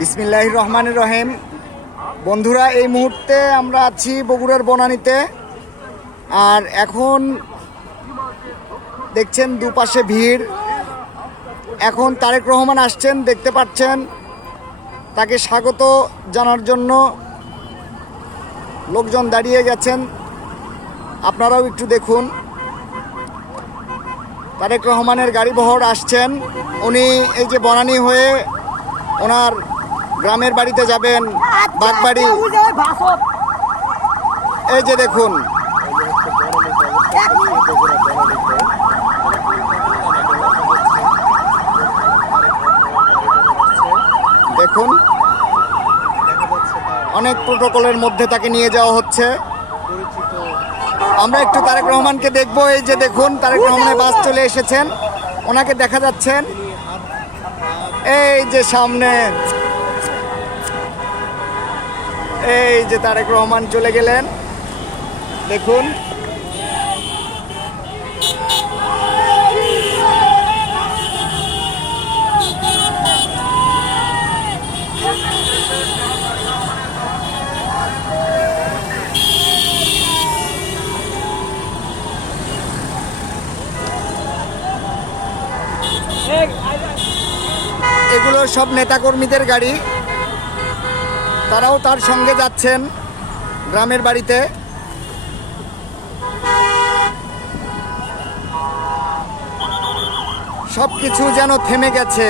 বিসমিল্লাহির রহমানির রহিম। বন্ধুরা, এই মুহূর্তে আমরা আছি বগুড়ার বনানীতে। আর এখন দেখছেন দুপাশে ভিড়। এখন তারেক রহমান আসছেন, দেখতে পাচ্ছেন। তাকে স্বাগত জানার জন্য লোকজন দাঁড়িয়ে গেছেন। আপনারাও একটু দেখুন, তারেক রহমানের গাড়িবহর আসছেন। উনি এই যে বনানী হয়ে ওনার গ্রামের বাড়িতে যাবেন, বাগবাড়ি। এই যে দেখুন, দেখুন অনেক প্রোটোকলের মধ্যে তাকে নিয়ে যাওয়া হচ্ছে। আমরা একটু তারেক রহমানকে দেখবো। এই যে দেখুন, তারেক রহমানের বাস চলে এসেছেন, ওনাকে দেখা যাচ্ছেন। এই যে সামনে, এই যে তারেক রহমান চলে গেলেন, দেখুন। এগুলো সব নেতাকর্মীদের গাড়ি, তারাও তার সঙ্গে যাচ্ছেন গ্রামের বাড়িতে। সব কিছু যেন থেমে গেছে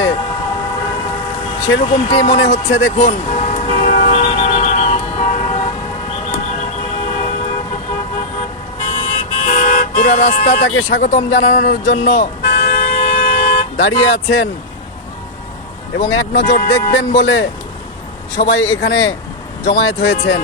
সেরকমটি মনে হচ্ছে। দেখুন, পুরা রাস্তা তাকে স্বাগতম জানানোর জন্য দাঁড়িয়ে আছেন এবং এক নজর দেখবেন বলে সবাই এখানে জমায়েত হয়েছেন।